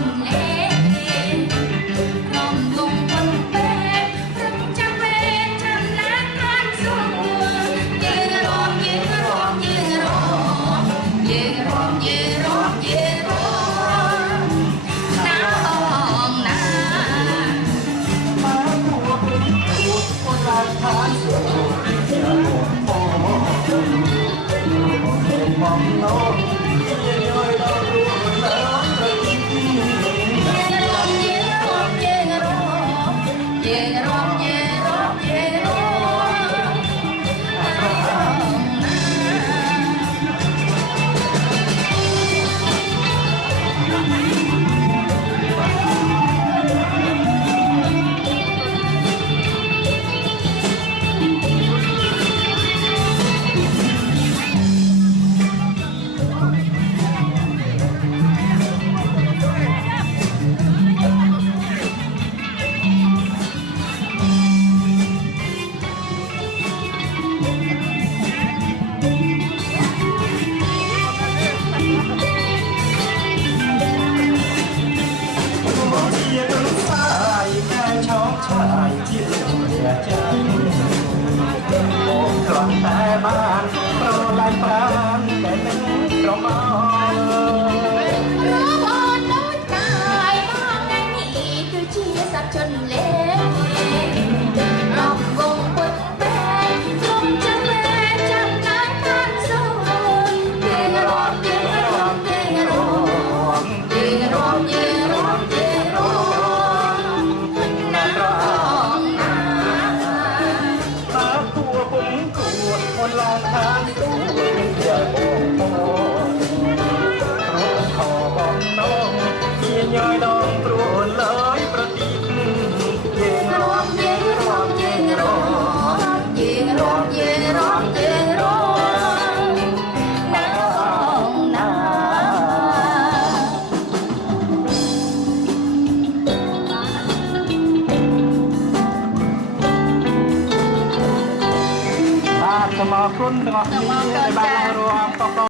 นเละรำลงบนแป้งรำจะเป็นชนะการสู้ยืนร้องยืนร้องยืนร้องยืนร้องยืนร้องยืนร้องน้องนามาหัวเป็นตัวคนรักทานสู้อย่าหลงมองมองน้องอย่าย่อยเราดูแล้วแต่ที่ยืนร้องยืนร้องยืนร้องยืนร้องยืนร้องยืนร้องน้องนา เชียร์กันสายแค่ช้องชายที่เหลือใจกลับแต่บ้านโปรไล่ปรานแต่ไม่ตรมอ รู้ว่าน้อยใจมากแน่นี่คือเชียร์สักจนเละรำวงบนแป้งลมจะแม่จำได้ทันสู้ยืนร้องยืนร้องยืนร้องยืนร้องยืนร้องยืนร้องน้องนา มาตัวผมกวดคนลองทางสู้อย่าโง่โง่ร้องขอบอกน้องเพียงย่อยดองโปรดเลยประดิษฐ์ยืนร้องยืนร้องยืนร้อง ยืนร้องยืนร้องยืนร้องน้องนา បាទសូមអរគុណទាំងអស់គ្នាដែលបានចូលរួម